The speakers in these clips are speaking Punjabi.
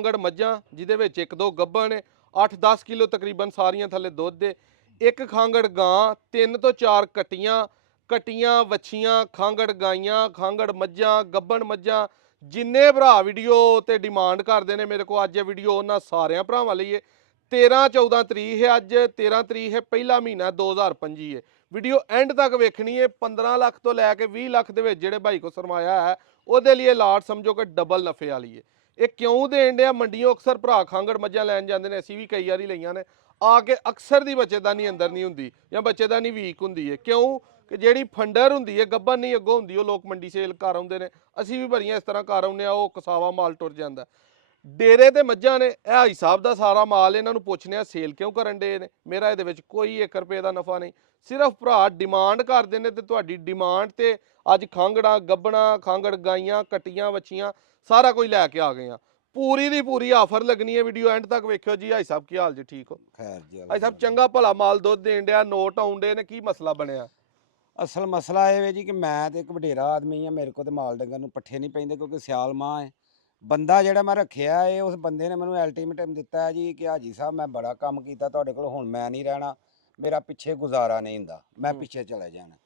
ਖਾਂਗੜ ਮੱਝਾਂ ਜਿਹਦੇ ਵਿੱਚ ਇੱਕ ਦੋ ਗੱਭਣ ਨੇ 8-10 ਕਿਲੋ ਤਕਰੀਬਨ ਸਾਰੀਆਂ ਥੱਲੇ ਦੁੱਧ ਦੇ। ਇੱਕ ਖਾਂਗੜ ਗਾਂ, 3 ਤੋਂ 4 ਕਟੀਆਂ ਵੱਛੀਆਂ, ਖਾਂਗੜ ਗਾਈਆਂ, ਖਾਂਗੜ ਮੱਝਾਂ, ਗੱਭਣ ਮੱਝਾਂ। ਜਿੰਨੇ ਭਰਾ ਵੀਡੀਓ ਤੇ ਡਿਮਾਂਡ ਕਰਦੇ ਨੇ ਮੇਰੇ ਕੋਲ ਅੱਜ ਇਹ ਵੀਡੀਓ ਉਹਨਾਂ ਸਾਰਿਆਂ ਭਰਾਵਾਂ ਲਈ ਹੈ। 13-14 ਤਰੀਕ ਹੈ ਅੱਜ, 13 ਤਰੀਕ ਹੈ ਪਹਿਲਾ ਮਹੀਨਾ 2025 ਹੈ। ਵੀਡੀਓ ਐਂਡ ਤੱਕ ਵੇਖਣੀ ਹੈ। 15 ਲੱਖ ਤੋਂ ਲੈ ਕੇ 20 ਲੱਖ ਦੇ ਵਿੱਚ ਜਿਹੜੇ ਭਾਈ ਕੋ ਸਰਮਾਇਆ ਹੈ ਉਹਦੇ ਲਈ ਲਾਟ ਸਮਝੋ ਕਿ ਡਬਲ ਨਫੇ ਵਾਲੀ ਹੈ। ਇਹ ਕਿਉਂ ਦੇਣ ਡਿਆ? ਮੰਡੀਆਂ ਅਕਸਰ ਭਰਾ ਖਾਂਗੜ ਮੱਝਾਂ ਲੈਣ ਜਾਂਦੇ ਨੇ, ਅਸੀਂ ਵੀ ਕਈ ਵਾਰੀ ਲਈਆਂ ਨੇ, ਆ ਕੇ ਅਕਸਰ ਦੀ ਬੱਚੇਦਾਨੀ ਅੰਦਰ ਨਹੀਂ ਹੁੰਦੀ ਜਾਂ ਬੱਚੇਦਾਨੀ ਵੀਕ ਹੁੰਦੀ ਹੈ। ਕਿਉਂ ਕਿ ਜਿਹੜੀ ਫੰਡਰ ਹੁੰਦੀ ਹੈ ਗੱਭਣ ਨਹੀਂ ਅੱਗੋਂ ਹੁੰਦੀ, ਉਹ ਲੋਕ ਮੰਡੀ ਸੇਲ ਕਰ ਆਉਂਦੇ ਨੇ। ਅਸੀਂ ਵੀ ਬੜੀਆਂ ਇਸ ਤਰ੍ਹਾਂ ਕਰ ਆਉਂਦੇ ਆ, ਉਹ ਕਸਾਵਾ ਮਾਲ ਟੁਰ ਜਾਂਦਾ। ਡੇਰੇ ਤੇ ਮੱਝਾਂ ਨੇ, ਇਹ ਹਾਈ ਸਾਹਿਬ ਦਾ ਸਾਰਾ ਮਾਲ, ਇਹਨਾਂ ਨੂੰ ਪੁੱਛਨੇ ਆ ਸੇਲ ਕਿਉਂ ਕਰਨ ਡੇ ਨੇ। ਮੇਰਾ ਇਹਦੇ ਵਿੱਚ ਕੋਈ 1 ਰੁਪਏ ਦਾ ਨਫਾ ਨਹੀਂ, ਸਿਰਫ ਭਰਾ ਡਿਮਾਂਡ ਕਰਦੇ ਨੇ ਤੇ ਤੁਹਾਡੀ ਡਿਮਾਂਡ ਤੇ ਅੱਜ ਖਾਂਗੜਾਂ ਗੱਭਣਾ, ਖਾਂਗੜ ਗਾਈਆਂ, ਕਟੀਆਂ ਵੱਛੀਆਂ ਸਾਰਾ ਕੁਝ ਲੈ ਕੇ ਆ ਗਏ ਆ। ਪੂਰੀ ਦੀ ਪੂਰੀ ਆਫਰ ਲੱਗਣੀ ਹੈ, ਵੀਡੀਓ ਐਂਡ ਤੱਕ ਵੇਖਿਓ ਜੀ। ਹਾਈ ਸਾਹਿਬ ਕੀ ਹਾਲ ਜੀ? ਠੀਕ ਹੋ? ਖੈਰ ਜੀ ਹਾਈ ਸਾਹਿਬ ਚੰਗਾ ਭਲਾ ਮਾਲ ਦੁੱਧ ਦੇਣ ਡਿਆ, ਨੋਟ ਆਉਂਦੇ ਨੇ, ਕੀ ਮਸਲਾ ਬਣਿਆ? ਅਸਲ ਮਸਲਾ ਇਹ ਵੇ ਜੀ ਕਿ ਮੈਂ ਤੇ ਇੱਕ ਵਡੇਰਾ ਆਦਮੀ ਆ, ਮੇਰੇ ਕੋਲ ਤੇ ਮਾਲ ਡੰਗਰ ਨੂੰ ਪੱਠੇ ਨਹੀਂ ਪੈਂਦੇ ਕਿਉਂਕਿ ਸਿਆਲ ਮਾਹ ਹੈ। ਬੰਦਾ ਜਿਹੜਾ ਮੈਂ ਰੱਖਿਆ ਏ ਉਸ ਬੰਦੇ ਨੇ ਮੈਨੂੰ ਅਲਟੀਮੇਟਮ ਦਿੱਤਾ ਹੈ ਜੀ ਕਿ ਹਾਜੀ ਸਾਹਿਬ ਮੈਂ ਬੜਾ ਕੰਮ ਕੀਤਾ ਤੁਹਾਡੇ ਕੋਲ, ਹੁਣ ਮੈਂ ਨਹੀਂ ਰਹਿਣਾ, ਮੇਰਾ ਪਿੱਛੇ ਗੁਜ਼ਾਰਾ ਨਹੀਂ ਹੁੰਦਾ, ਮੈਂ ਪਿੱਛੇ ਚਲੇ ਜਾਣਾ।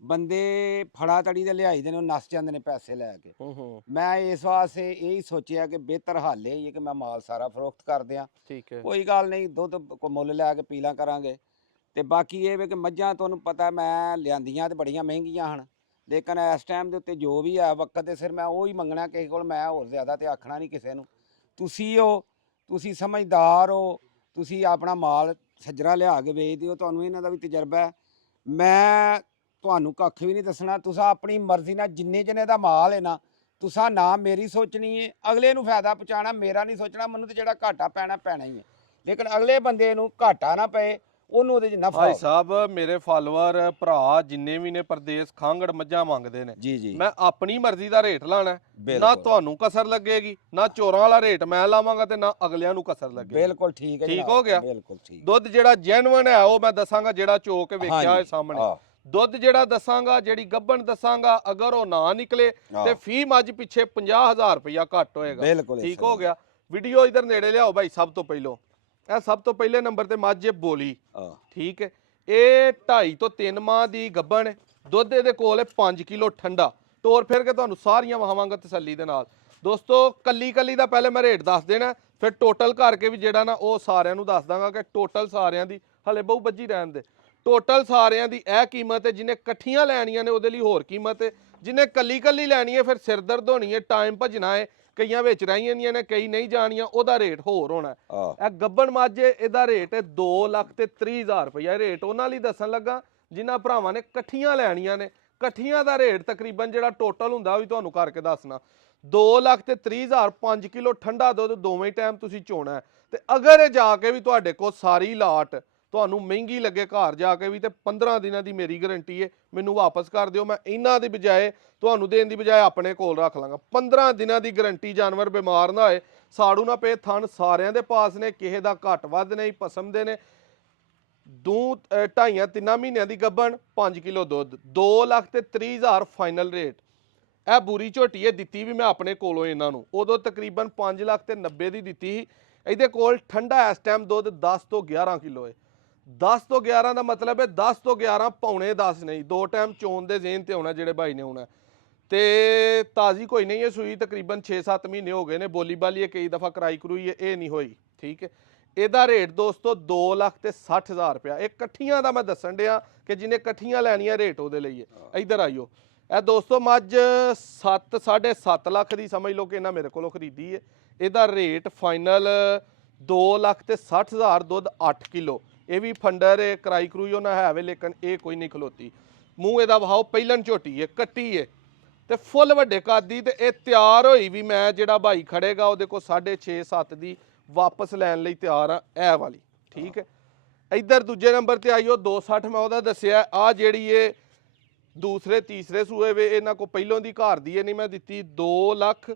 ਬੰਦੇ ਫੜਾ ਤੜੀ ਦੇ ਲਿਆਈ ਦੇ ਨੇ, ਉਹ ਨੱਸ ਜਾਂਦੇ ਨੇ ਪੈਸੇ ਲੈ ਕੇ। ਮੈਂ ਇਸ ਵਾਸਤੇ ਇਹੀ ਸੋਚਿਆ ਕਿ ਬਿਹਤਰ ਹੱਲ ਇਹ ਹੀ ਹੈ ਕਿ ਮੈਂ ਮਾਲ ਸਾਰਾ ਫਰੋਖਤ ਕਰ ਦਿਆਂ। ਠੀਕ ਹੈ, ਕੋਈ ਗੱਲ ਨਹੀਂ, ਦੁੱਧ ਕੋ ਮੁੱਲ ਲੈ ਕੇ ਪੀ ਲਾਂ ਕਰਾਂਗੇ। ਤੇ ਬਾਕੀ ਇਹ ਵੇ ਕਿ ਮੱਝਾਂ ਤੁਹਾਨੂੰ ਪਤਾ ਮੈਂ ਲਿਆਂਦੀਆਂ ਤੇ ਬੜੀਆਂ ਮਹਿੰਗੀਆਂ ਹਨ, ਲੇਕਿਨ ਇਸ ਟਾਈਮ ਦੇ ਉੱਤੇ ਜੋ ਵੀ ਹੈ ਵਕਤ ਦੇ ਸਿਰ ਮੈਂ ਉਹ ਹੀ ਮੰਗਣਾ ਕਿਸੇ ਕੋਲ, ਮੈਂ ਹੋਰ ਜ਼ਿਆਦਾ ਤੇ ਆਖਣਾ ਨਹੀਂ ਕਿਸੇ ਨੂੰ। ਤੁਸੀਂ ਸਮਝਦਾਰ ਹੋ, ਤੁਸੀਂ ਆਪਣਾ ਮਾਲ ਸੱਜਰਾ ਲਿਆ ਕੇ ਵੇਚਦੇ ਹੋ, ਤੁਹਾਨੂੰ ਇਹਨਾਂ ਦਾ ਵੀ ਤਜਰਬਾ ਹੈ। ਮੈਂ ਤੁਹਾਨੂੰ ਕੱਖ ਵੀ ਨਹੀਂ ਦੱਸਣਾ, ਤੁਸੀਂ ਆਪਣੀ ਮਰਜ਼ੀ ਨਾਲ ਜਿੰਨੇ ਦਾ ਮਾਲ ਹੈ ਨਾ, ਤੁਸੀਂ ਨਾ ਮੇਰੀ ਸੋਚਣੀ ਹੈ, ਅਗਲੇ ਨੂੰ ਫਾਇਦਾ ਪਹੁੰਚਾਉਣਾ, ਮੇਰਾ ਨਹੀਂ ਸੋਚਣਾ। ਮੈਨੂੰ ਤੇ ਜਿਹੜਾ ਘਾਟਾ ਪੈਣਾ ਹੀ ਹੈ, ਲੇਕਿਨ ਅਗਲੇ ਬੰਦੇ ਨੂੰ ਘਾਟਾ ਨਾ ਪਏ, ਉਹਨੂੰ ਉਹਦੇ 'ਚ ਨਫਾ। ਭਾਈ ਸਾਹਿਬ ਮੇਰੇ ਫਾਲੋਅਰ ਭਰਾ ਜਿੰਨੇ ਵੀ ਨੇ ਪ੍ਰਦੇਸ਼ ਖਾਂਗੜ ਮੱਝਾਂ ਮੰਗਦੇ ਨੇ, ਜੀ ਮੈਂ ਆਪਣੀ ਮਰਜ਼ੀ ਦਾ ਰੇਟ ਲਾਣਾ, ਨਾ ਤੁਹਾਨੂੰ ਕਸਰ ਲੱਗੇਗੀ, ਨਾ ਚੋਰਾਂ ਵਾਲਾ ਰੇਟ ਮੈਂ ਲਾਵਾਂਗਾ ਤੇ ਨਾ ਅਗਲਿਆਂ ਨੂੰ ਕਸਰ ਲੱਗੇਗੀ। ਬਿਲਕੁਲ ਠੀਕ ਹੈ, ਠੀਕ ਹੋ ਗਿਆ। ਬਿਲਕੁਲ ਠੀਕ। ਦੁੱਧ ਜਿਹੜਾ ਜੈਨੂਇਨ ਹੈ ਉਹ ਮੈਂ ਦੱਸਾਂਗਾ, ਜਿਹੜਾ ਚੋ ਕੇ ਵੇਖਿਆ ਹੈ ਸਾਹਮਣੇ। ਦੁੱਧ ਜਿਹੜਾ ਦੱਸਾਂਗਾ, ਜਿਹੜੀ ਗੱਭਣ ਦੱਸਾਂਗਾ, ਅਗਰ ਉਹ ਨਾ ਨਿਕਲੇ ਤੇ ਫੀ ਮੱਝ ਪਿੱਛੇ 50,000 ਰੁਪਇਆ ਘੱਟ ਹੋਏਗਾ। ਠੀਕ ਹੋ ਗਿਆ। ਵੀਡੀਓ ਇਧਰ ਨੇੜੇ ਲਿਆਓ ਭਾਈ। ਸਭ ਤੋਂ ਪਹਿਲੋਂ ਇਹ ਸਭ ਤੋਂ ਪਹਿਲੇ ਨੰਬਰ ਤੇ ਮੱਝ ਬੋਲੀ, ਠੀਕ ਹੈ। ਇਹ 2.5 ਤੋਂ 3 ਮਾਹ ਦੀ ਗੱਭਣ ਹੈ। ਦੁੱਧ ਇਹਦੇ ਕੋਲ ਹੈ 5 ਕਿਲੋ ਠੰਡਾ। ਤੋਰ ਫਿਰ ਕੇ ਤੁਹਾਨੂੰ ਸਾਰੀਆਂ ਵਹਾਵਾਂਗਾ ਤਸੱਲੀ ਦੇ ਨਾਲ। ਦੋਸਤੋ ਕੱਲੀ ਦਾ ਪਹਿਲੇ ਮੈਂ ਰੇਟ ਦੱਸ ਦੇਣਾ, ਫਿਰ ਟੋਟਲ ਕਰਕੇ ਵੀ ਜਿਹੜਾ ਨਾ ਉਹ ਸਾਰਿਆਂ ਨੂੰ ਦੱਸ ਦਾਂਗਾ ਕਿ ਟੋਟਲ ਸਾਰਿਆਂ ਦੀ ਹਲੇ ਬਹੁ ਬੱਜੀ ਰਹਿਣ ਦੇ। ਟੋਟਲ ਸਾਰਿਆਂ ਦੀ ਇਹ ਕੀਮਤ ਹੈ। ਜਿਹਨੇ ਇਕੱਠੀਆਂ ਲੈਣੀਆਂ ਨੇ ਉਹਦੇ ਲਈ ਹੋਰ ਕੀਮਤ ਹੈ, ਜਿਹਨੇ ਕੱਲੀ ਲੈਣੀ ਹੈ ਫਿਰ ਸਿਰ ਦਰਦ ਹੋਣੀ ਹੈ, ਟਾਈਮ ਭੱਜਣਾ ਹੈ, ਕਈਆਂ ਵਿੱਚ ਰਹੀਆਂ ਨੇ, ਕਈ ਨਹੀਂ ਜਾਣੀਆਂ, ਉਹਦਾ ਰੇਟ ਹੋਰ ਹੋਣਾ। ਇਹ ਗੱਭਣ ਮੱਝ ਇਹਦਾ ਰੇਟ ਹੈ 2,30,000 ਰੁਪਇਆ। ਰੇਟ ਉਹਨਾਂ ਲਈ ਦੱਸਣ ਲੱਗਾ ਜਿਨ੍ਹਾਂ ਭਰਾਵਾਂ ਨੇ ਇਕੱਠੀਆਂ ਲੈਣੀਆਂ ਨੇ। ਇਕੱਠੀਆਂ ਦਾ ਰੇਟ ਤਕਰੀਬਨ ਜਿਹੜਾ ਟੋਟਲ ਹੁੰਦਾ ਵੀ ਤੁਹਾਨੂੰ ਕਰਕੇ ਦੱਸਣਾ 2,30,000। 5 ਕਿਲੋ ਠੰਡਾ ਦੁੱਧ ਦੋਵੇਂ ਟਾਈਮ ਤੁਸੀਂ ਚੋਣਾ ਹੈ। ਤੇ ਅਗਰ ਇਹ ਜਾ ਕੇ ਵੀ ਤੁਹਾਡੇ ਕੋਲ ਸਾਰੀ ਲਾਟ ਤੁਹਾਨੂੰ ਮਹਿੰਗੀ ਲੱਗੇ ਘਰ ਜਾ ਕੇ ਵੀ, ਤੇ 15 ਦਿਨਾਂ ਦੀ ਮੇਰੀ ਗਾਰੰਟੀ ਹੈ, ਮੈਨੂੰ ਵਾਪਸ ਕਰ ਦਿਓ। ਮੈਂ ਇਹਨਾਂ ਦੀ ਬਜਾਏ ਤੁਹਾਨੂੰ ਦੇਣ ਦੀ ਬਜਾਏ ਆਪਣੇ ਕੋਲ ਰੱਖ ਲਾਂਗਾ। 15 ਦਿਨਾਂ ਦੀ ਗਾਰੰਟੀ। ਜਾਨਵਰ ਬਿਮਾਰ ਨਾ ਹੋਏ, ਸਾੜੂ ਨਾ ਪਏ, ਥਣ ਸਾਰਿਆਂ ਦੇ ਪਾਸ ਨੇ, ਕਿਸੇ ਦਾ ਘੱਟ ਵੱਧ ਨਹੀਂ, ਪਸਮ ਦੇ ਨੇ। 2.5-3 ਮਹੀਨਿਆਂ ਦੀ ਗੱਭਣ, 5 ਕਿਲੋ ਦੁੱਧ, 2,30,000 ਫਾਈਨਲ ਰੇਟ। ਇਹ ਬੂਰੀ ਝੋਟੀ ਹੈ, ਦਿੱਤੀ ਵੀ ਮੈਂ ਆਪਣੇ ਕੋਲੋਂ ਇਹਨਾਂ ਨੂੰ ਉਦੋਂ ਤਕਰੀਬਨ 5,90,000 ਦੀ ਦਿੱਤੀ ਸੀ। ਇਹਦੇ ਕੋਲ ਠੰਡਾ ਇਸ ਟਾਈਮ ਦੁੱਧ 10 ਤੋਂ 11 ਕਿਲੋ ਹੈ। 10 ਤੋਂ 11 ਦਾ ਮਤਲਬ ਹੈ 10 ਤੋਂ 11 ਪੌਣੇ 10 ਨਹੀਂ, 2 ਟਾਈਮ ਚੋਣ ਦੇ ਜ਼ੇਨ ਤੇ ਹੋਣਾ ਜਿਹੜੇ ਭਾਈ ਨੇ ਹੋਣਾ। ਤੇ ਤਾਜ਼ੀ ਕੋਈ ਨਹੀਂ ਹੈ, ਸੂਈ ਤਕਰੀਬਨ 6-7 ਮਹੀਨੇ ਹੋ ਗਏ ਨੇ। ਬੋਲੀ ਬਾਲੀ ਕਈ ਦਫਾ ਕਰਾਈ ਕਰੂਈ ਹੈ, ਇਹ ਨਹੀਂ ਹੋਈ। ਠੀਕ ਹੈ। ਇਹਦਾ ਰੇਟ ਦੋਸਤੋ 2,60,000 ਰੁਪਇਆ। ਇਹ ਇਕੱਠੀਆਂ ਦਾ ਮੈਂ ਦੱਸਣ ਡਿਆ ਕਿ ਜਿਹਨੇ ਇਕੱਠੀਆਂ ਲੈਣੀਆਂ ਰੇਟ ਉਹਦੇ ਲਈ ਹੈ। ਇੱਧਰ ਆਈਓ। ਇਹ ਦੋਸਤੋ ਮੱਝ 7.5 ਲੱਖ ਦੀ ਸਮਝ ਲਓ ਕਿ ਇਹਨਾਂ ਮੇਰੇ ਕੋਲੋਂ ਖਰੀਦੀ ਹੈ। ਇਹਦਾ ਰੇਟ ਫਾਈਨਲ 2,60,000। ਦੁੱਧ 8 ਕਿਲੋ। ਇਹ ਵੀ ਫੰਡਰ ਹੈ, ਕਰਾਈ ਕਰੂਈ ਉਹਨਾਂ ਹੈ ਵੇ, ਲੇਕਿਨ ਇਹ ਕੋਈ ਨਹੀਂ ਖਲੋਤੀ। ਮੂੰਹ ਇਹਦਾ ਵਹਾਓ ਪਹਿਲਣ ਝੋਟੀ ਹੈ, ਕੱਟੀ ਹੈ ਤੇ ਫੁੱਲ ਵੱਡੇ ਕਾਦੀ। ਤੇ ਇਹ ਤਿਆਰ ਹੋਈ ਵੀ ਮੈਂ ਜਿਹੜਾ ਭਾਈ ਖੜੇਗਾ ਉਹਦੇ ਕੋਲ 6.5-7 ਦੀ ਵਾਪਸ ਲੈਣ ਲਈ ਤਿਆਰ ਆ ਇਹ ਵਾਲੀ। ਠੀਕ ਹੈ। ਇੱਧਰ ਦੂਜੇ ਨੰਬਰ ਤੇ ਆਈਓ 260। ਮੈਂ ਉਹਦਾ ਦੱਸਿਆ ਆ ਜਿਹੜੀ ਇਹ ਦੂਸਰੇ ਤੀਸਰੇ ਸੂਏ ਵੇ, ਇਹਨਾਂ ਕੋ ਪਹਿਲੋਂ ਦੀ ਘਰ ਦੀ ਨਹੀਂ ਮੈਂ ਦਿੱਤੀ 2 ਲੱਖ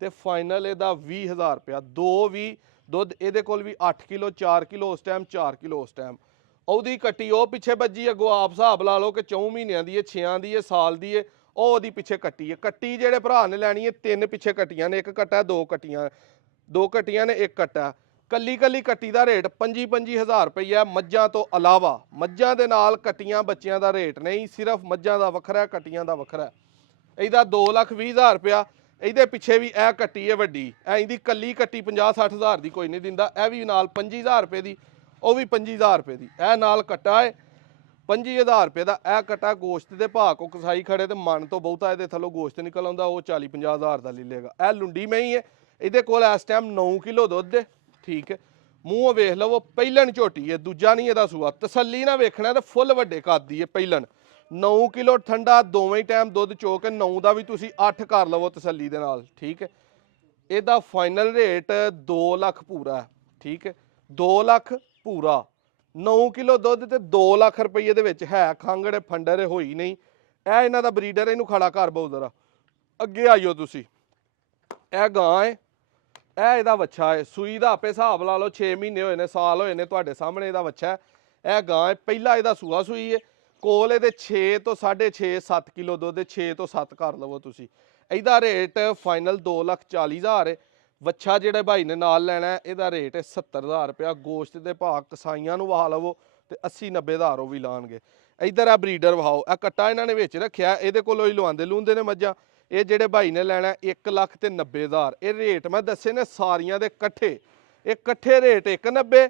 ਤੇ ਫਾਈਨਲ ਇਹਦਾ 20,000 ਰੁਪਇਆ। 2,20 ਦੁੱਧ ਇਹਦੇ ਕੋਲ ਵੀ 8 ਕਿਲੋ, 4 ਕਿਲੋ ਉਸ ਟਾਈਮ, 4 ਕਿਲੋ ਉਸ ਟਾਈਮ। ਉਹਦੀ ਕੱਟੀ ਉਹ ਪਿੱਛੇ ਵੱਜੀ, ਅੱਗੋਂ ਆਪ ਹਿਸਾਬ ਲਾ ਲਓ ਕਿ 4 ਮਹੀਨਿਆਂ ਦੀ ਹੈ, 6 ਦੀ ਹੈ, ਸਾਲ ਦੀ ਹੈ। ਉਹ ਉਹਦੀ ਪਿੱਛੇ ਕੱਟੀ ਹੈ। ਕੱਟੀ ਜਿਹੜੇ ਭਰਾ ਨੇ ਲੈਣੀ ਹੈ 3 ਪਿੱਛੇ ਕੱਟੀਆਂ ਨੇ, ਇੱਕ ਕੱਟਾ 2 ਕੱਟੀਆਂ। 2 ਕੱਟੀਆਂ ਨੇ 1 ਕੱਟਾ। ਕੱਲੀ ਕੱਲੀ ਕੱਟੀ ਦਾ ਰੇਟ 25-25 ਰੁਪਈਆ ਮੱਝਾਂ ਤੋਂ ਇਲਾਵਾ। ਮੱਝਾਂ ਦੇ ਨਾਲ ਕੱਟੀਆਂ ਬੱਚਿਆਂ ਦਾ ਰੇਟ ਨਹੀਂ, ਸਿਰਫ ਮੱਝਾਂ ਦਾ ਵੱਖਰਾ, ਕੱਟੀਆਂ ਦਾ ਵੱਖਰਾ। ਇਹਦਾ 2,20,000 ਰੁਪਇਆ। ਇਹਦੇ ਪਿੱਛੇ ਵੀ ਇਹ ਕੱਟੀ ਹੈ ਵੱਡੀ, ਇਹਦੀ ਕੱਲੀ ਕੱਟੀ 50-60 ਹਜ਼ਾਰ ਦੀ ਕੋਈ ਨਹੀਂ ਦਿੰਦਾ। ਇਹ ਵੀ ਨਾਲ 25,000 ਰੁਪਏ ਦੀ, ਉਹ ਵੀ 25,000 ਰੁਪਏ ਦੀ। ਇਹ ਨਾਲ ਕੱਟਾ ਹੈ 25,000 ਰੁਪਏ ਦਾ। ਇਹ ਕੱਟਾ ਗੋਸ਼ਤ ਦੇ ਭਾਅ ਕੋ ਕਸਾਈ ਖੜੇ ਤੇ ਮਨ ਤੋਂ ਬਹੁਤਾ ਇਹਦੇ ਥੱਲੋਂ ਗੋਸ਼ਤ ਨਿਕਲ ਆਉਂਦਾ, ਉਹ 40-50 ਹਜ਼ਾਰ ਦਾ ਲੈ ਲੇਗਾ। ਇਹ ਲੁੰਡੀ ਮੈਂ ਹੀ ਹੈ, ਇਹਦੇ ਕੋਲ ਇਸ ਟਾਈਮ 9 ਕਿਲੋ ਦੁੱਧ ਹੈ। ਠੀਕ ਹੈ, ਮੂੰਹ ਵੇਖ ਲਵੋ, ਪਹਿਲਣ ਝੋਟੀ ਹੈ, ਦੂਜਾ ਨਹੀਂ ਇਹਦਾ ਸੂਆ। ਤਸੱਲੀ ਨਾ ਵੇਖਣਾ ਤੇ ਫੁੱਲ ਵੱਡੇ ਕੱਦ ਦੀ ਹੈ ਪਹਿਲਣ। 9 ਕਿਲੋ ਠੰਡਾ ਦੋਵੇਂ ਟਾਈਮ ਦੁੱਧ ਚੋ ਕੇ 9 ਦਾ ਵੀ ਤੁਸੀਂ 8 ਕਰ ਲਵੋ ਤਸੱਲੀ ਦੇ ਨਾਲ। ਠੀਕ ਹੈ, ਇਹਦਾ ਫਾਈਨਲ ਰੇਟ 2 ਲੱਖ ਪੂਰਾ ਹੈ। ਠੀਕ ਹੈ, 2 ਲੱਖ ਪੂਰਾ। 9 ਕਿਲੋ ਦੁੱਧ ਤੇ 2 ਲੱਖ ਰੁਪਏ ਦੇ ਵਿੱਚ ਹੈ। ਖਾਂਗੜੇ ਫੰਡਰ ਹੋਈ ਨਹੀਂ। ਇਹ ਇਹਨਾਂ ਦਾ ਬਰੀਡਰ, ਇਹਨੂੰ ਖੜਾ ਕਰ ਬਹੁ ਜ਼ਰਾ ਅੱਗੇ ਆਇਓ ਤੁਸੀਂ। ਇਹ ਗਾਂ ਹੈ, ਇਹ ਇਹਦਾ ਵੱਛਾ ਹੈ। ਸੂਈ ਦਾ ਆਪੇ ਹਿਸਾਬ ਲਾ ਲਓ, 6 ਮਹੀਨੇ ਹੋਏ ਨੇ, ਸਾਲ ਹੋਏ ਨੇ, ਤੁਹਾਡੇ ਸਾਹਮਣੇ ਇਹਦਾ ਵੱਛਾ ਹੈ। ਇਹ ਗਾਂ ਹੈ, ਪਹਿਲਾ ਇਹਦਾ ਸੂਆ ਸੂਈ ਹੈ। ਕੋਲ ਇਹਦੇ 6 ਤੋਂ 6.5 7 ਕਿਲੋ ਦੁੱਧ, 6 ਤੋਂ 7 ਕਰ ਲਵੋ ਤੁਸੀਂ। ਇਹਦਾ ਰੇਟ ਫਾਈਨਲ 2,40,000 ਹੈ। ਵੱਛਾ ਜਿਹੜੇ ਭਾਈ ਨੇ ਨਾਲ ਲੈਣਾ ਇਹਦਾ ਰੇਟ ਹੈ 70,000 ਰੁਪਇਆ। ਗੋਸ਼ਤ ਦੇ ਭਾਅ ਕਸਾਈਆਂ ਨੂੰ ਵਹਾ ਲਵੋ ਤੇ 80-90 ਹਜ਼ਾਰ ਉਹ ਵੀ ਲਾਣਗੇ। ਇੱਧਰ ਆ ਬਰੀਡਰ ਵਹਾਓ। ਇਹ ਕੱਟਾ ਇਹਨਾਂ ਨੇ ਵਿੱਚ ਰੱਖਿਆ, ਇਹਦੇ ਕੋਲੋਂ ਹੀ ਲਵਾਉਂਦੇ ਲੂੰਦੇ ਨੇ ਮੱਝਾਂ। ਇਹ ਜਿਹੜੇ ਭਾਈ ਨੇ ਲੈਣਾ 1,90,000। ਇਹ ਰੇਟ ਮੈਂ ਦੱਸੇ ਨੇ ਸਾਰੀਆਂ ਦੇ ਇਕੱਠੇ। ਇਹ ਇਕੱਠੇ ਰੇਟ 1,90,000,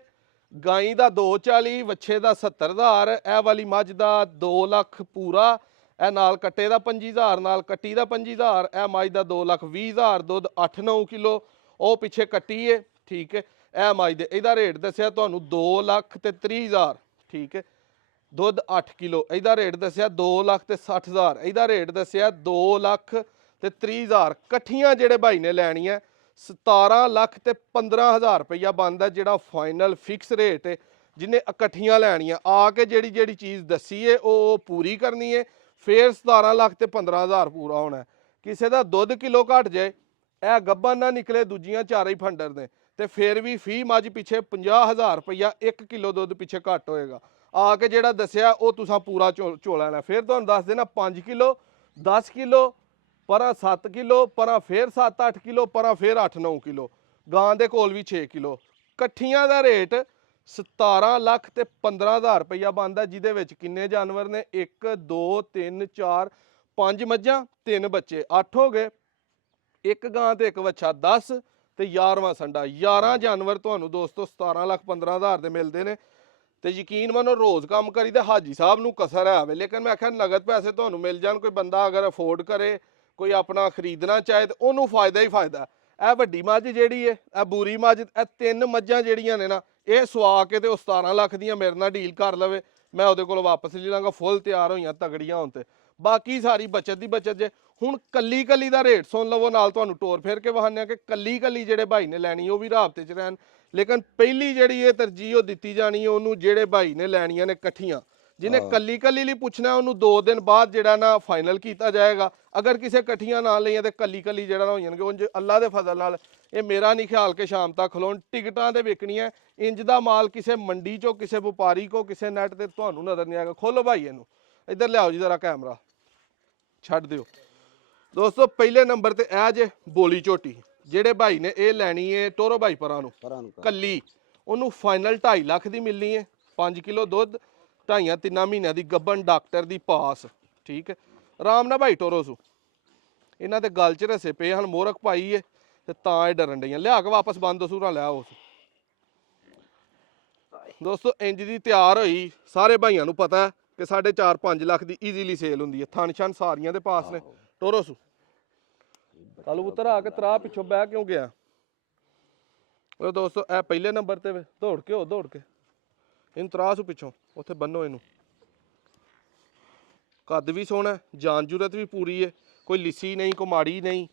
ਗਾਈ ਦਾ 2,40,000, ਵੱਛੇ ਦਾ 70,000, ਇਹ ਵਾਲੀ ਮੱਝ ਦਾ 2 ਲੱਖ ਪੂਰਾ। ਇਹ ਨਾਲ ਕੱਟੇ ਦਾ 25,000, ਨਾਲ ਕੱਟੀ ਦਾ 25,000। ਇਹ ਮੱਝ ਦਾ 2,20,000, ਦੁੱਧ 8-9 ਕਿਲੋ। ਉਹ ਪਿੱਛੇ ਕੱਟੀ ਏ। ਠੀਕ ਹੈ, ਇਹ ਮੱਝ ਦੇ ਇਹਦਾ ਰੇਟ ਦੱਸਿਆ ਤੁਹਾਨੂੰ 2,30,000। ਠੀਕ ਹੈ, ਦੁੱਧ 8 ਕਿਲੋ। ਇਹਦਾ ਰੇਟ ਦੱਸਿਆ 2,60,000। ਇਹਦਾ ਰੇਟ ਦੱਸਿਆ 2,30,000। ਇਕੱਠੀਆਂ ਜਿਹੜੇ ਭਾਈ ਨੇ ਲੈਣੀਆਂ 17,15,000 ਰੁਪਈਆ ਬਣਦਾ, ਜਿਹੜਾ ਫਾਈਨਲ ਫਿਕਸ ਰੇਟ ਹੈ। ਜਿਹਨੇ ਇਕੱਠੀਆਂ ਲੈਣੀਆਂ ਆ ਕੇ ਜਿਹੜੀ ਚੀਜ਼ ਦੱਸੀ ਏ ਉਹ ਪੂਰੀ ਕਰਨੀ ਹੈ, ਫਿਰ 17,15,000 ਪੂਰਾ ਹੋਣਾ। ਕਿਸੇ ਦਾ ਦੁੱਧ ਕਿਲੋ ਘਟ ਜਾਏ, ਇਹ ਗੱਭਣ ਨਾ ਨਿਕਲੇ, ਦੂਜੀਆਂ ਚਾਰੇ ਹੀ ਫੰਡਰ ਨੇ, ਤੇ ਫਿਰ ਵੀ ਫੀ ਮੱਝ ਪਿੱਛੇ 50,000 ਰੁਪਈਆ 1 ਕਿਲੋ ਦੁੱਧ ਪਿੱਛੇ ਘੱਟ ਹੋਏਗਾ। ਆ ਕੇ ਜਿਹੜਾ ਦੱਸਿਆ ਉਹ ਤੁਸੀਂ ਪੂਰਾ ਚੋ ਲੈਣਾ। ਫਿਰ ਤੁਹਾਨੂੰ ਦੱਸ ਦੇਣਾ 5 ਕਿਲੋ, 10 ਕਿਲੋ, ਪਰਾਂ 7 ਕਿਲੋ, ਪਰਾਂ ਫਿਰ 7-8 ਕਿਲੋ, ਪਰਾਂ ਫਿਰ 8-9 ਕਿਲੋ। ਗਾਂ ਦੇ ਕੋਲ ਵੀ 6 ਕਿਲੋ। ਇਕੱਠੀਆਂ ਦਾ ਰੇਟ 17,15,000 ਰੁਪਈਆ ਬਣਦਾ, ਜਿਹਦੇ ਵਿੱਚ ਕਿੰਨੇ ਜਾਨਵਰ ਨੇ? 1 2 3 4 5 ਮੱਝਾਂ, 3 ਬੱਚੇ, 8 ਹੋ ਗਏ। 1 ਗਾਂ ਤੇ 1 ਵੱਛਾ 10 ਤੇ 11ਵਾਂ ਸੰਡਾ। 11 ਜਾਨਵਰ ਤੁਹਾਨੂੰ ਦੋਸਤੋ 17,15,000 ਦੇ ਮਿਲਦੇ ਨੇ। ਤੇ ਯਕੀਨ ਮੰਨੋ ਰੋਜ਼ ਕੰਮ ਕਰੀ ਤੇ ਹਾਜੀ ਸਾਹਿਬ ਨੂੰ ਕਸਰ ਹੈ ਵੇ, ਲੇਕਿਨ ਮੈਂ ਆਖਿਆ ਨਗਦ ਪੈਸੇ ਤੁਹਾਨੂੰ ਮਿਲ ਜਾਣ। ਕੋਈ ਬੰਦਾ ਅਗਰ ਅਫੋਰਡ ਕਰੇ, ਕੋਈ ਆਪਣਾ ਖਰੀਦਣਾ ਚਾਹੇ, ਤੇ ਉਹਨੂੰ ਫਾਇਦਾ ਹੀ ਫਾਇਦਾ। ਇਹ ਵੱਡੀ ਮੱਝ ਜਿਹੜੀ ਹੈ, ਇਹ ਬੂਰੀ ਮੱਝ, ਇਹ 3 ਮੱਝਾਂ ਜਿਹੜੀਆਂ ਨੇ ਨਾ, ਇਹ ਸਵਾ ਕੇ ਤੇ ਉਹ 17 ਲੱਖ ਦੀਆਂ ਮੇਰੇ ਨਾਲ ਡੀਲ ਕਰ ਲਵੇ, ਮੈਂ ਉਹਦੇ ਕੋਲ ਵਾਪਸ ਲੈ ਲਾਂਗਾ, ਫੁੱਲ ਤਿਆਰ ਹੋਈਆਂ ਤਗੜੀਆਂ ਹੋਣ ਤੇ। ਬਾਕੀ ਸਾਰੀ ਬਚਤ ਦੀ ਬਚਤ ਜੇ। ਹੁਣ ਕੱਲੀ ਕੱਲੀ ਦਾ ਰੇਟ ਸੁਣ ਲਵੋ, ਨਾਲ ਤੁਹਾਨੂੰ ਟੋਰ ਫੇਰ ਕੇ ਵਹਾਨੇ ਕਿ ਕੱਲੀ ਕੱਲੀ ਜਿਹੜੇ ਭਾਈ ਨੇ ਲੈਣੀ ਉਹ ਵੀ ਰਾਬਤੇ 'ਚ ਰਹਿਣ। ਲੇਕਿਨ ਪਹਿਲੀ ਜਿਹੜੀ ਇਹ ਤਰਜੀਹ ਉਹ ਦਿੱਤੀ ਜਾਣੀ ਹੈ ਉਹਨੂੰ ਜਿਹੜੇ ਭਾਈ ਨੇ ਲੈਣੀਆਂ ਨੇ ਇਕੱਠੀਆਂ। ਜਿਹਨੇ ਕੱਲੀ ਕੱਲੀ ਲਈ ਪੁੱਛਣਾ ਉਹਨੂੰ 2 ਦਿਨ ਬਾਅਦ ਜਿਹੜਾ ਨਾ ਫਾਈਨਲ ਕੀਤਾ ਜਾਏਗਾ। ਅਗਰ ਕਿਸੇ ਇਕੱਠੀਆਂ ਨਾ ਲਈਆਂ ਤੇ ਕੱਲੀ ਕੱਲੀ ਜਿਹੜਾ ਨਾ ਹੋ ਜਾਣਗੇ। ਉਂਝ ਅੱਲਾ ਦੇ ਫਜ਼ਲ ਨਾਲ ਇਹ ਮੇਰਾ ਨਹੀਂ ਖਿਆਲ ਕਿ ਸ਼ਾਮ ਤੱਕ ਖਲੋਣ। ਟਿਕਟਾਂ ਤੇ ਵਿਕਣੀਆਂ। ਇੰਜ ਦਾ ਮਾਲ ਕਿਸੇ ਮੰਡੀ 'ਚੋਂ, ਕਿਸੇ ਵਪਾਰੀ ਕੋ, ਕਿਸੇ ਨੈਟ ਤੇ ਤੁਹਾਨੂੰ ਨਜ਼ਰ ਨਹੀਂ ਆਏਗਾ। ਖੋਲੋ ਭਾਈ ਇਹਨੂੰ, ਇੱਧਰ ਲਿਆਓ ਜੀ ਜ਼ਰਾ ਕੈਮਰਾ, ਛੱਡ ਦਿਓ ਦੋਸਤੋ। ਪਹਿਲੇ ਨੰਬਰ ਤੇ ਇਹ ਜੇ ਬੋਲੀ ਝੋਟੀ। ਜਿਹੜੇ ਭਾਈ ਨੇ ਇਹ ਲੈਣੀ ਹੈ ਟੋਰੋ ਭਾਈ ਪਰਾਂ ਨੂੰ ਕੱਲੀ, ਉਹਨੂੰ ਫਾਈਨਲ 2.5 ਲੱਖ ਦੀ ਮਿਲਣੀ ਹੈ। 5 ਕਿਲੋ ਦੁੱਧ, 2.5-3 ਮਹੀਨਿਆਂ ਦੀ ਗੱਭਣ, ਡਾਕਟਰ ਦੀ ਪਾਸ। ਠੀਕ ਹੈ, ਆਰਾਮ ਨਾਲ ਭਾਈ ਟੋਰੋ ਸੂ। ਇਹਨਾਂ ਦੇ ਗਲ 'ਚ ਰਸੇ ਪਏ ਹਨ, ਮੋਰਖ ਪਾਈ ਹੈ ਤੇ ਤਾਂ ਇਹ ਡਰਨ ਡਈਆਂ। ਲਿਆ ਕੇ ਵਾਪਸ ਬੰਦ ਸੂਰਾ ਲਿਆ ਉਸ ਦੋਸਤੋ। ਇੰਜ ਦੀ ਤਿਆਰ ਹੋਈ, ਸਾਰੇ ਭਾਈਆਂ ਨੂੰ ਪਤਾ ਕਿ 4.5-5 ਲੱਖ ਦੀ ਈਜ਼ੀਲੀ ਸੇਲ ਹੁੰਦੀ ਹੈ। ਥਣ ਛਣ ਸਾਰੀਆਂ ਦੇ ਪਾਸ ਨੇ। ਟੋਰੋ ਸੂ ਕੱਲ ਪੁੱਤਰ ਆ ਕੇ ਤਰਾ ਪਿੱਛੋਂ ਬਹਿ ਕਿਉਂ ਗਿਆ? ਉਹ ਦੋਸਤੋ ਇਹ ਪਹਿਲੇ ਨੰਬਰ ਤੇ ਦੌੜ ਕੇ ਇਹਨੂੰ ਤਰਾ ਸੂ ਪਿੱਛੋਂ, ਉੱਥੇ ਬੰਨੋ ਇਹਨੂੰ। ਕੱਦ ਵੀ ਸੋਹਣਾ, ਜਾਨ ਜੁਰਤ ਵੀ ਪੂਰੀ ਹੈ, ਕੋਈ ਲਿੱਸੀ ਨਹੀਂ, ਕੋਈ ਮਾੜੀ ਨਹੀਂ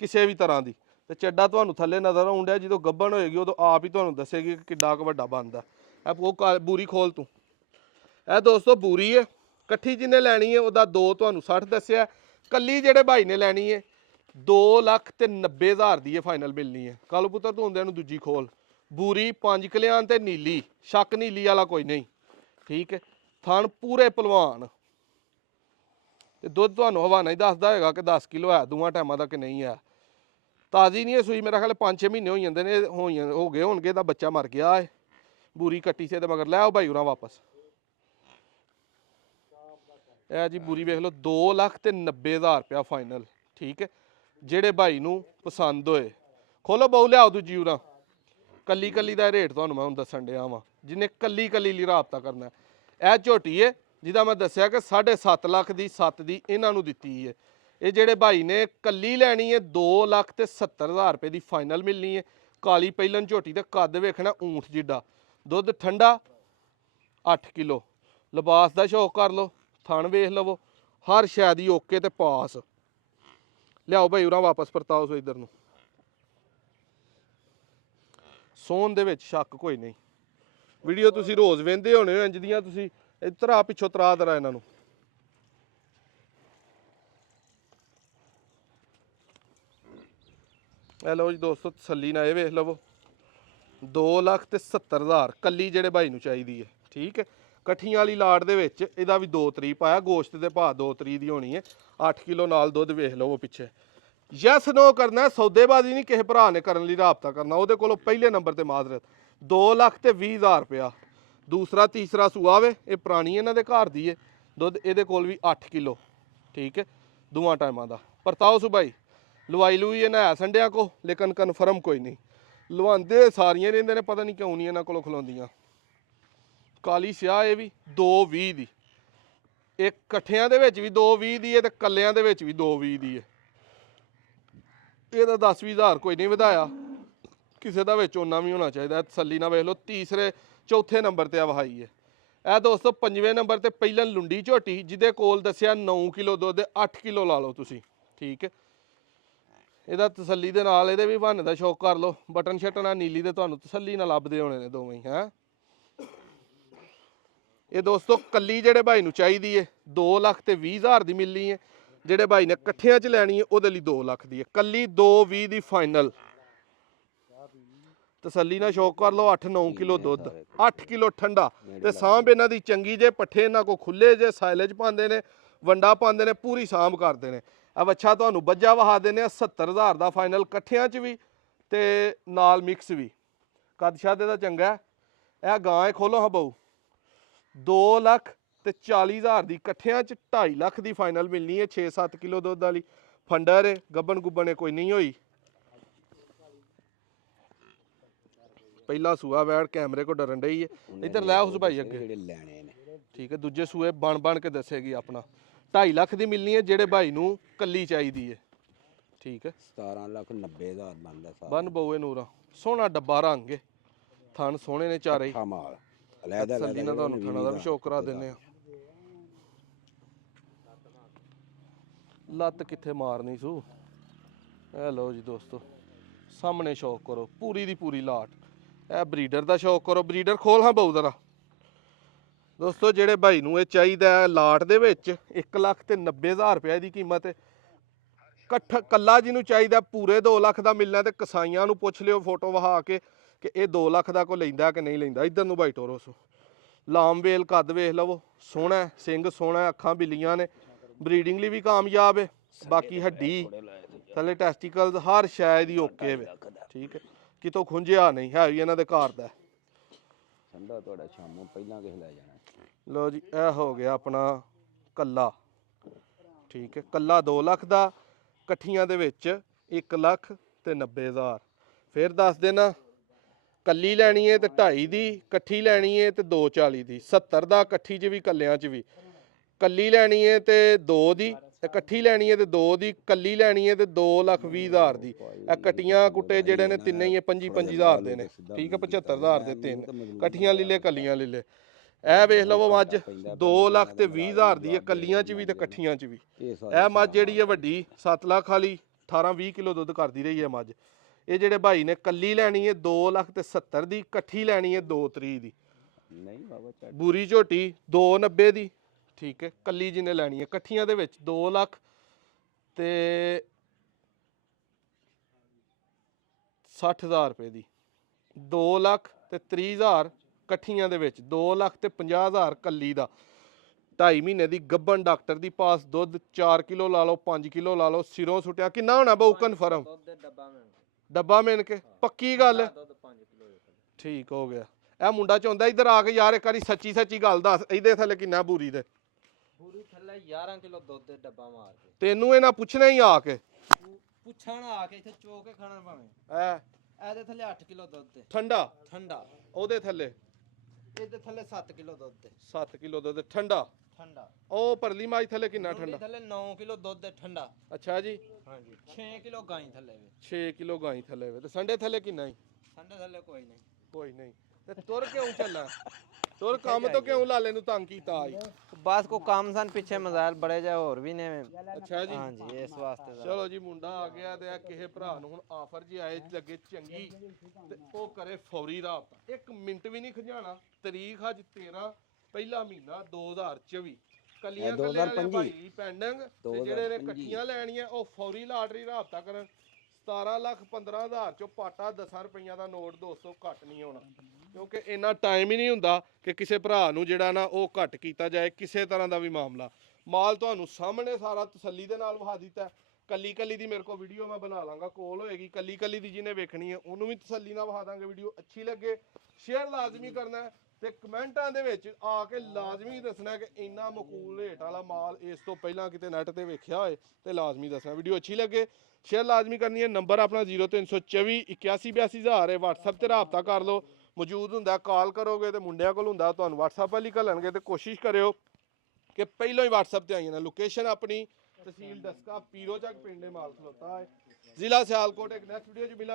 ਕਿਸੇ ਵੀ ਤਰ੍ਹਾਂ ਦੀ। ਤੇ ਚੱਡਾ ਤੁਹਾਨੂੰ ਥੱਲੇ ਨਜ਼ਰ ਆਉਣ ਡਿਆ, ਜਦੋਂ ਗੱਭਣ ਹੋਏਗੀ ਉਦੋਂ ਆਪ ਹੀ ਤੁਹਾਨੂੰ ਦੱਸੇਗੀ ਕਿ ਕਿੱਡਾ ਕੁ ਵੱਡਾ ਬਣਦਾ। ਇਹ ਉਹ ਬੂਰੀ ਖੋਲ ਤੂੰ। ਇਹ ਦੋਸਤੋ ਬੂਰੀ ਹੈ। ਇਕੱਠੀ ਜਿਹਨੇ ਲੈਣੀ ਹੈ ਉਹਦਾ 2 ਤੁਹਾਨੂੰ 60 ਦੱਸਿਆ। ਕੱਲੀ ਜਿਹੜੇ ਭਾਈ ਨੇ ਲੈਣੀ ਹੈ 2,90,000 ਦੀ ਇਹ ਫਾਈਨਲ ਮਿਲਣੀ ਹੈ। ਕੱਲ ਪੁੱਤਰ ਤੂੰ ਹੁੰਦਿਆਂ ਨੂੰ ਦੂਜੀ ਖੋਲ। ਬੂਰੀ 5 ਕਿਲਿਆਂ ਤੇ ਨੀਲੀ, ਸ਼ੱਕ ਨੀਲੀ ਵਾਲਾ ਕੋਈ ਨਹੀਂ। ਠੀਕ ਹੈ, ਥਣ ਪੂਰੇ ਭਲਵਾਨ। ਤੇ ਦੁੱਧ ਤੁਹਾਨੂੰ ਹਵਾਨਾ ਹੀ ਦੱਸਦਾ ਹੋਏਗਾ ਕਿ 10 ਕਿਲੋ ਹੈ ਦੋਵਾਂ ਟਾਈਮਾਂ ਦਾ ਕਿ ਨਹੀਂ ਹੈ। ਤਾਜ਼ੀ ਨਹੀਂ ਇਹ ਸੂਈ, ਮੇਰਾ ਖਿਆਲ 5-6 ਮਹੀਨੇ ਹੋ ਜਾਂਦੇ ਨੇ, ਹੋ ਗਏ ਹੋਣਗੇ, ਇਹਦਾ ਬੱਚਾ ਮਰ ਗਿਆ ਏ। ਬੂਰੀ ਕੱਟੀ ਸੀ ਤੇ ਮਗਰ ਲੈ ਆਓ ਭਾਈ ਉਰਾਂ ਵਾਪਸ। ਇਹ ਜੀ ਬੂਰੀ ਵੇਖ ਲਓ 2,90,000 ਰੁਪਇਆ ਫਾਈਨਲ। ਠੀਕ ਹੈ, ਜਿਹੜੇ ਭਾਈ ਨੂੰ ਪਸੰਦ ਹੋਏ ਖੋਲੋ ਬਹੁ ਲਿਆਓ ਦੂਜੀ ਉਰਾਂ। ਕੱਲੀ ਕੱਲੀ ਦਾ ਰੇਟ ਤੁਹਾਨੂੰ ਮੈਂ ਹੁਣ ਦੱਸਣ ਡਿਆ ਵਾਂ, ਜਿਹਨੇ ਕੱਲੀ ਕੱਲੀ ਲਈ ਰਾਬਤਾ ਕਰਨਾ। ਇਹ ਝੋਟੀ ਏ ਜਿਹਦਾ ਮੈਂ ਦੱਸਿਆ ਕਿ 7.5 ਲੱਖ ਦੀ 7 ਦੀ ਇਹਨਾਂ ਨੂੰ ਦਿੱਤੀ ਹੈ। ਇਹ ਜਿਹੜੇ ਭਾਈ ਨੇ ਕੱਲੀ ਲੈਣੀ ਹੈ 2,70,000 ਰੁਪਏ ਦੀ ਫਾਈਨਲ ਮਿਲਣੀ ਹੈ। ਕਾਲੀ ਪਹਿਲਨ ਝੋਟੀ ਤੇ ਕੱਦ ਵੇਖਣਾ ਊਂਠ ਜਿੱਡਾ, ਦੁੱਧ ਠੰਡਾ 8 ਕਿਲੋ। ਲਿਬਾਸ ਦਾ ਸ਼ੌਕ ਕਰ ਲਓ, ਥਣ ਵੇਖ ਲਵੋ, ਹਰ ਸ਼ੈ ਦੀ ਓਕੇ ਤੇ ਪਾਸ। ਲਿਆਓ ਭਾਈ ਉਰਾਂ ਵਾਪਸ ਪਰਤਾਓ ਸੋ ਇਧਰ ਨੂੰ। ਸੋਨ ਦੇ ਵਿੱਚ ਸ਼ੱਕ ਕੋਈ ਨਹੀਂ। ਵੀਡੀਓ ਤੁਸੀਂ ਰੋਜ਼ ਵੇਂਦੇ ਹੋਣੇ ਹੋ ਇੰਜ ਦੀਆਂ, ਤੁਸੀਂ ਇੱਧਰ ਆ ਪਿੱਛੋਂ ਤਰਾ ਤਰਾ ਇਹਨਾਂ ਨੂੰ। ਇਹ ਲਓ ਜੀ ਦੋਸਤੋ ਤਸੱਲੀ ਨਾਲ ਇਹ ਵੇਖ ਲਵੋ 2,70,000 ਕੱਲੀ ਜਿਹੜੇ ਭਾਈ ਨੂੰ ਚਾਹੀਦੀ ਹੈ। ਠੀਕ ਹੈ, ਕਠੀਆਂ ਵਾਲੀ ਲਾਟ ਦੇ ਵਿੱਚ ਇਹਦਾ ਵੀ 2 ਤਰੀ ਪਾਇਆ, ਗੋਸ਼ਤ ਦੇ ਭਾਅ 2 ਤਰੀ ਦੀ ਹੋਣੀ ਹੈ। 8 ਕਿਲੋ ਨਾਲ ਦੁੱਧ ਵੇਖ ਲਵੋ ਪਿੱਛੇ। ਯੈਸ ਨੋ ਕਰਨਾ, ਸੌਦੇਬਾਜ਼ੀ ਨਹੀਂ ਕਿਸੇ ਭਰਾ ਨੇ ਕਰਨ ਲਈ ਰਾਬਤਾ ਕਰਨਾ। ਉਹਦੇ ਕੋਲੋਂ ਪਹਿਲੇ ਨੰਬਰ ਤੇ ਮਾਜ਼ਰਤ 2,20,000 ਰੁਪਇਆ। ਦੂਸਰਾ ਤੀਸਰਾ ਸੂਆ ਵੇ, ਇਹ ਪੁਰਾਣੀ ਇਹਨਾਂ ਦੇ ਘਰ ਦੀ ਹੈ। ਦੁੱਧ ਇਹਦੇ ਕੋਲ ਵੀ 8 ਕਿਲੋ। ਠੀਕ ਹੈ, ਦੋਵਾਂ ਟਾਈਮਾਂ ਦਾ। ਪਰਤਾਓ ਸੁਬਾਈ ਲਵਾਈ ਲੂਈ ਇਹਨਾਂ ਹੈ ਸੰਡਿਆਂ ਕੋ, ਲੇਕਿਨ ਕਨਫਰਮ ਕੋਈ ਨਹੀਂ। ਲਵਾਉਂਦੇ ਸਾਰੀਆਂ ਰਹਿੰਦੇ ਨੇ, ਪਤਾ ਨਹੀਂ ਕਿਉਂ ਨਹੀਂ ਇਹਨਾਂ ਕੋਲੋਂ ਖਲੋਂਦੀਆਂ। ਕਾਲੀ ਸਿਆਹ ਇਹ ਵੀ 2,20 ਦੀ। ਇਹ ਇਕੱਠਿਆਂ ਦੇ ਵਿੱਚ ਵੀ 2,20 ਦੀ ਹੈ ਤੇ ਕੱਲਿਆਂ ਦੇ ਵਿੱਚ ਵੀ 2,20 ਦੀ ਹੈ। ਇਹਦਾ 10-20,000 ਕੋਈ ਨਹੀਂ ਵਧਾਇਆ, ਕਿਸੇ ਦਾ ਵਿੱਚ ਓਨਾ ਵੀ ਹੋਣਾ ਚਾਹੀਦਾ। ਤਸੱਲੀ ਨਾਲ ਵੇਖ ਲਓ। ਤੀਸਰੇ ਚੌਥੇ ਨੰਬਰ ਤੇ ਆ ਵਹਾਈ ਹੈ। ਇਹ ਦੋਸਤੋ 5ਵੇਂ ਨੰਬਰ ਤੇ ਪਹਿਲਾਂ ਲੁੰਡੀ ਝੋਟੀ, ਜਿਹਦੇ ਕੋਲ ਦੱਸਿਆ 9 ਕਿਲੋ ਦੁੱਧ, 8 ਕਿਲੋ ਲਾ ਲਓ ਤੁਸੀਂ। ਠੀਕ ਹੈ, ਇਹਦਾ ਤਸੱਲੀ ਦੇ ਨਾਲ ਇਹਦੇ ਵੀ ਬਹਾਨੇ ਦਾ ਸ਼ੌਕ ਕਰ ਲਓ। ਬਟਨ ਸ਼ਟਨ ਆ ਨੀਲੀ ਦੇ ਤੁਹਾਨੂੰ ਤਸੱਲੀ ਨਾਲ ਲੱਭਦੇ ਹੋਣੇ ਨੇ ਦੋਵੇਂ ਹੀ ਹੈ। ਇਹ ਦੋਸਤੋ ਕੱਲੀ ਜਿਹੜੇ ਭਾਈ ਨੂੰ ਚਾਹੀਦੀ ਹੈ 2,20,000 ਦੀ ਮਿਲਣੀ ਹੈ। ਜਿਹੜੇ ਭਾਈ ਨੇ ਇਕੱਠਿਆਂ 'ਚ ਲੈਣੀ ਹੈ ਉਹਦੇ ਲਈ 2 ਲੱਖ ਦੀ ਹੈ। ਕੱਲੀ 2,20 ਦੀ ਫਾਈਨਲ। ਤਸੱਲੀ ਨਾਲ ਸ਼ੌਕ ਕਰ ਲਓ। 8-9 ਕਿਲੋ ਦੁੱਧ, 8 ਕਿਲੋ ਠੰਡਾ ਤੇ ਸਾਂਭ ਇਹਨਾਂ ਦੀ ਚੰਗੀ ਜੇ। ਪੱਠੇ ਇਹਨਾਂ ਕੋ ਖੁੱਲੇ ਜੇ, ਸਾਇਲੇਜ ਪਾਉਂਦੇ ਨੇ, ਵੰਡਾ ਪਾਉਂਦੇ ਨੇ, ਪੂਰੀ ਸਾਂਭ ਕਰਦੇ ਨੇ। ਆ ਵੱਛਾ ਤੁਹਾਨੂੰ ਬੱਜਾ ਵਹਾ ਦਿੰਦੇ ਆ 70,000 ਦਾ ਫਾਈਨਲ, ਇਕੱਠਿਆਂ 'ਚ ਵੀ ਤੇ ਨਾਲ ਮਿਕਸ ਵੀ। ਕੱਦ ਸ਼ਾਦੇ ਦਾ ਚੰਗਾ। ਇਹ ਗਾਂ ਹੈ, ਖੋਲੋ ਹਾਂ ਬਾਊ। 2,40,000 ਦੀ ਇਕੱਠਿਆਂ 'ਚ 2.5 ਲੱਖ ਦੀ ਫਾਈਨਲ ਮਿਲਣੀ ਹੈ। 6-7 ਕਿਲੋ ਦੁੱਧ ਵਾਲੀ ਫੰਡਰ ਹੈ, ਗੱਬਣ ਗੁੱਬਣ ਹੈ ਕੋਈ ਨਹੀਂ ਹੋਈ। ਪਹਿਲਾ ਸੂਆ ਵੈੜ ਕੈਮਰੇ ਕੋ ਡਰਨ ਡਈ ਹੈ। ਇੱਧਰ ਲੈ ਉਸ ਭਾਈ ਅੱਗੇ ਲੈਣੇ ਨੇ। ਠੀਕ ਹੈ, ਦੂਜੇ ਸੂਏ ਬਣ ਕੇ ਦੱਸੇਗੀ ਆਪਣਾ। 2.5 ਲੱਖ ਦੀ ਮਿਲਣੀ ਹੈ ਜਿਹੜੇ ਭਾਈ ਨੂੰ ਕੱਲੀ ਚਾਹੀਦੀ ਹੈ। ਠੀਕ ਹੈ, 17,90,000 ਬਣਦਾ ਸਾਰਾ। ਬਨ ਬੋਏ ਨੂਰਾ ਸੋਹਣਾ ਡੱਬਾ ਰੰਗ ਹੈ, ਥਣ ਸੋਹਣੇ ਨੇ ਚਾਰੇ ਹੀ। ਮਾਲ ਤਸੱਲੀ ਨਾਲ ਤੁਹਾਨੂੰ ਥਣਾ ਦਾ ਵੀ ਸ਼ੌਕ ਕਰਾ ਦਿੰਦੇ ਆ। ਲੱਤ ਕਿੱਥੇ ਮਾਰਨੀ ਸੂ। ਇਹ ਲਓ ਜੀ ਦੋਸਤੋ ਸਾਹਮਣੇ ਸ਼ੌਕ ਕਰੋ, ਪੂਰੀ ਦੀ ਪੂਰੀ ਲਾਟ। ਇਹ ਬਰੀਡਰ ਦਾ ਸ਼ੌਕ ਕਰੋ। ਬਰੀਡਰ ਖੋਲ ਹਾਂ ਬਹੁ ਜ਼ਰਾ ਦੋਸਤੋ। ਜਿਹੜੇ ਭਾਈ ਨੂੰ ਇਹ ਚਾਹੀਦਾ ਲਾਟ ਦੇ ਵਿੱਚ 1,90,000 ਰੁਪਏ ਦੀ ਕੀਮਤ ਹੈ। ਕੱਲਾ ਜਿਹਨੂੰ ਚਾਹੀਦਾ ਪੂਰੇ 2 ਲੱਖ ਦਾ ਮਿਲਣਾ। ਤੇ ਕਸਾਈਆਂ ਨੂੰ ਪੁੱਛ ਲਿਓ ਫੋਟੋ ਵਹਾ ਕੇ ਕਿ ਇਹ 2 ਲੱਖ ਦਾ ਕੋਈ ਲੈਂਦਾ ਕਿ ਨਹੀਂ ਲੈਂਦਾ। ਇੱਧਰ ਨੂੰ ਭਾਈ ਟੋਰੋ ਸੋ। ਲਾਮਵੇਲ ਕੱਦ ਵੇਖ ਲਵੋ, ਸੋਹਣਾ ਸਿੰਘ ਸੋਹਣਾ, ਅੱਖਾਂ ਬਿੱਲੀਆਂ ਨੇ, ਬਰੀਡਿੰਗ ਲਈ ਵੀ ਕਾਮਯਾਬ ਹੈ। ਬਾਕੀ ਹੱਡੀ ਥੱਲੇ ਟੈਸਟੀਕਲਸ ਹਰ ਸ਼ਾਇਦ ਹੀ ਓਕੇ ਵੇ। ਠੀਕ ਹੈ, ਕਿਤੋਂ ਖੁੰਝਿਆ ਨਹੀਂ ਹੈ ਵੀ ਇਹਨਾਂ ਦੇ ਘਰ ਦਾ। ਠੰਡਾ ਤੁਹਾਡਾ ਸ਼ਾਮੋਂ ਪਹਿਲਾਂ ਕਿਸ ਲੈ ਜਾਣਾ। ਲਓ ਜੀ ਇਹ ਹੋ ਗਿਆ ਆਪਣਾ ਕੱਲਾ। ਠੀਕ ਹੈ, ਕੱਲਾ 2 ਲੱਖ ਦਾ, ਇਕੱਠੀਆਂ ਦੇ ਵਿੱਚ 1,90,000। ਫਿਰ ਦੱਸ ਦੇਣਾ ਕੱਲੀ ਲੈਣੀ ਹੈ ਤੇ 2.5 ਦੀ, ਇਕੱਠੀ ਲੈਣੀ ਹੈ ਤੇ 2,40 ਦੀ। 70 ਦਾ ਇਕੱਠੀ 'ਚ ਵੀ ਕੱਲਿਆਂ 'ਚ ਵੀ। ਕੱਲੀ ਲੈਣੀ ਹੈ ਤੇ 2 ਦੀ, ਇਕੱਠੀ ਲੈਣੀ ਹੈ ਤੇ 2 ਦੀ, ਕੱਲੀ ਲੈਣੀ ਹੈ ਤੇ 2,20,000 ਦੀ। ਇਹ ਕਟੀਆਂ ਕੁੱਟੇ ਜਿਹੜੇ ਨੇ ਤਿੰਨੇ ਹੀ 25,000 ਦੇ ਨੇ। ਠੀਕ ਹੈ, 75,000 ਦੇ ਤਿੰਨ ਇਕੱਠੀਆਂ ਲੀਲੇ ਕੱਲੀਆਂ ਲੀਲੇ। ਇਹ ਵੇਖ ਲਵੋ ਮੱਝ 2,20,000 ਦੀ ਹੈ, ਕੱਲੀਆਂ 'ਚ ਵੀ ਤੇ ਇਕੱਠੀਆਂ 'ਚ ਵੀ। ਇਹ ਮੱਝ ਜਿਹੜੀ ਹੈ ਵੱਡੀ 7 ਲੱਖ ਵਾਲੀ 18-20 ਕਿਲੋ ਦੁੱਧ ਕਰਦੀ ਰਹੀ ਹੈ ਮੱਝ। ਇਹ ਜਿਹੜੇ ਭਾਈ ਨੇ ਕੱਲੀ ਲੈਣੀ ਹੈ 2,70,000 ਦੀ, ਇਕੱਠੀ ਲੈਣੀ ਹੈ 2,30 ਦੀ। ਨਹੀਂ ਬਾਬਾ ਬੂਰੀ ਝੋਟੀ 2,90 ਦੀ। ਠੀਕ ਹੈ, ਕੱਲੀ ਜਿਹਨੇ ਲੈਣੀ ਹੈ ਇਕੱਠੀਆਂ ਦੇ ਵਿੱਚ 2 ਲੱਖ ਤੇ 60,000 ਰੁਪਏ ਦੀ। 2 ਲੱਖ ਤੇ 30,000 ਇਕੱਠੀਆਂ ਦੇ ਵਿੱਚ, 2 ਲੱਖ ਤੇ 50,000 ਕੱਲੀ ਦਾ। 2.5 ਮਹੀਨੇ ਦੀ ਗੱਬਨ ਡਾਕਟਰ ਦੀ ਪਾਸ ਦੁੱਧ 4 ਕਿਲੋ ਲਾ ਲਓ 5 ਕਿਲੋ ਲਾ ਲਓ ਸਿਰੋਂ ਸੁੱਟਿਆ ਕਿੰਨਾ ਹੋਣਾ ਬਹੁ ਕਨਫਰਮ ਡੱਬਾ ਮਿਣ ਕੇ ਪੱਕੀ ਗੱਲ ਠੀਕ ਹੋ ਗਿਆ ਇਹ ਮੁੰਡਾ ਚਾਹੁੰਦਾ ਇੱਧਰ ਆ ਕੇ ਯਾਰ ਇੱਕ ਵਾਰੀ ਸੱਚੀ ਸੱਚੀ ਗੱਲ ਦੱਸ ਇਹਦੇ ਥੱਲੇ ਕਿੰਨਾ ਬੂਰੀ ਦੇ ਪੂਰੀ ਥੱਲੇ 11 ਕਿਲੋ ਦੁੱਧ ਦੇ ਡੱਬਾ ਮਾਰ ਕੇ ਤੈਨੂੰ ਇਹਨਾਂ ਪੁੱਛਣਾ ਹੀ ਆ ਕੇ ਪੁੱਛਣ ਆ ਕੇ ਇੱਥੇ ਚੋ ਕੇ ਖਾਣਾ ਭਾਵੇਂ ਐ ਇਹਦੇ ਥੱਲੇ 8 ਕਿਲੋ ਦੁੱਧ ਤੇ ਠੰਡਾ ਠੰਡਾ ਉਹਦੇ ਥੱਲੇ ਇਹਦੇ ਥੱਲੇ 7 ਕਿਲੋ ਦੁੱਧ ਤੇ 7 ਕਿਲੋ ਦੁੱਧ ਠੰਡਾ ਠੰਡਾ ਉਹ ਪਰਲੀ ਮਾਈ ਥੱਲੇ ਕਿੰਨਾ ਠੰਡਾ ਠੰਡਾ ਥੱਲੇ 9 ਕਿਲੋ ਦੁੱਧ ਤੇ ਠੰਡਾ ਅੱਛਾ ਜੀ ਹਾਂਜੀ 6 ਕਿਲੋ ਗਾਈ ਥੱਲੇ ਵੇ 6 ਕਿਲੋ ਗਾਈ ਥੱਲੇ ਵੇ ਤੇ ਸੰਡੇ ਥੱਲੇ ਕਿੰਨਾ ਹੀ ਠੰਡੇ ਥੱਲੇ ਕੋਈ ਨਹੀਂ ਕੋਈ ਨਹੀਂ ਤੇ ਤੁਰ ਕਿਉਂ ਚੱਲਾ ਤੁਰ ਕੰਮ ਤੋਂ ਕਿਉਂ ਲਾਲੇ ਨੂੰ ਤੰਗ ਕੀਤਾ ਆਈ ਬਸ ਕੋ ਕੰਮ ਸਨ ਪਿੱਛੇ ਮਜ਼ਾਇਲ ਬੜੇ ਜਾ ਹੋਰ ਵੀ ਨੇ ਅੱਛਾ ਜੀ ਹਾਂਜੀ ਇਸ ਵਾਸਤੇ ਚਲੋ ਜੀ ਮੁੰਡਾ ਆ ਗਿਆ ਤੇ ਆ ਕਿਸੇ ਭਰਾ ਨੂੰ ਹੁਣ ਆਫਰ ਜੀ ਆਏ ਲੱਗੇ ਚੰਗੀ ਤੇ ਉਹ ਕਰੇ ਫੌਰੀ ਰਾਬਤਾ 1 ਮਿੰਟ ਵੀ ਨਹੀਂ ਖਿਜਾਣਾ ਤਰੀਕ ਅੱਜ 13 ਪਹਿਲਾ ਮਹੀਨਾ 2024 ਕੱਲੀਆਂ ਕੱਲੀਆਂ ਭਾਈ ਪੈਂਡਿੰਗ ਤੇ ਜਿਹੜੇ ਨੇ ਇਕੱਠੀਆਂ ਲੈਣੀਆਂ ਉਹ ਫੌਰੀ ਲਾਟਰੀ ਰਾਬਤਾ ਕਰਨ 17,15,000 ਚੋਂ ਪਾਟਾ 10 ਰੁਪਈਆਂ ਦਾ ਨੋਟ ਦੋਸਤੋ ਘੱਟ ਨਹੀਂ ਹੋਣਾ ਕਿਉਂਕਿ ਇੰਨਾ ਟਾਈਮ ਹੀ ਨਹੀਂ ਹੁੰਦਾ ਕਿ ਕਿਸੇ ਭਰਾ ਨੂੰ ਜਿਹੜਾ ਨਾ ਉਹ ਘੱਟ ਕੀਤਾ ਜਾਏ ਕਿਸੇ ਤਰ੍ਹਾਂ ਦਾ ਵੀ ਮਾਮਲਾ ਮਾਲ ਤੁਹਾਨੂੰ ਸਾਹਮਣੇ ਸਾਰਾ ਤਸੱਲੀ ਦੇ ਨਾਲ ਵਿਖਾ ਦਿੱਤਾ ਕੱਲੀ ਕੱਲੀ ਦੀ ਮੇਰੇ ਕੋਲ ਵੀਡੀਓ ਮੈਂ ਬਣਾ ਲਾਂਗਾ ਕੋਲ ਹੋਏਗੀ ਕੱਲੀ ਕੱਲੀ ਦੀ ਜਿਹਨੇ ਵੇਖਣੀ ਹੈ ਉਹਨੂੰ ਵੀ ਤਸੱਲੀ ਨਾਲ ਵਿਖਾ ਦਾਂਗੇ ਵੀਡੀਓ ਅੱਛੀ ਲੱਗੇ ਸ਼ੇਅਰ ਲਾਜ਼ਮੀ ਕਰਨਾ ਤੇ ਕਮੈਂਟਾਂ ਦੇ ਵਿੱਚ ਆ ਕੇ ਲਾਜ਼ਮੀ ਦੱਸਣਾ ਕਿ ਇੰਨਾ ਮਕੂਲ ਰੇਟ ਵਾਲਾ ਮਾਲ ਇਸ ਤੋਂ ਪਹਿਲਾਂ ਕਿਤੇ ਨੈਟ ਤੇ ਵੇਖਿਆ ਹੋਏ ਤੇ ਲਾਜ਼ਮੀ ਦੱਸਣਾ ਵੀਡੀਓ ਅੱਛੀ ਲੱਗੇ ਸ਼ੇਅਰ ਲਾਜ਼ਮੀ ਕਰਨੀ ਹੈ ਨੰਬਰ ਆਪਣਾ 0324 8182 ਹੈ WhatsApp ਤੇ ਰਾਬਤਾ ਕਰ ਲਓ ਮੌਜੂਦ ਹੁੰਦਾ ਕਾਲ ਕਰੋਗੇ ਤੇ ਮੁੰਡਿਆਂ ਕੋਲ ਹੁੰਦਾ ਤੁਹਾਨੂੰ WhatsApp ਵਾਲੀ ਘੱਲਣਗੇ ਤੇ ਕੋਸ਼ਿਸ਼ ਕਰਿਓ ਕਿ ਪਹਿਲਾਂ ਹੀ WhatsApp ਤੇ ਆਈਏ ਨਾ ਲੋਕੇਸ਼ਨ ਆਪਣੀ ਤਹਿਸੀਲ ਡਸਕਾ ਪੀਰੋ ਚੱਕ ਪਿੰਡੇ ਮਾਲ ਖਲੋਤਾ ਹੈ ਜ਼ਿਲ੍ਹਾ ਸਿਆਲਕੋਟ ਇੱਕ ਨੈਕਸਟ ਵੀਡੀਓ 'ਚ ਮਿਲਾਂਗੇ।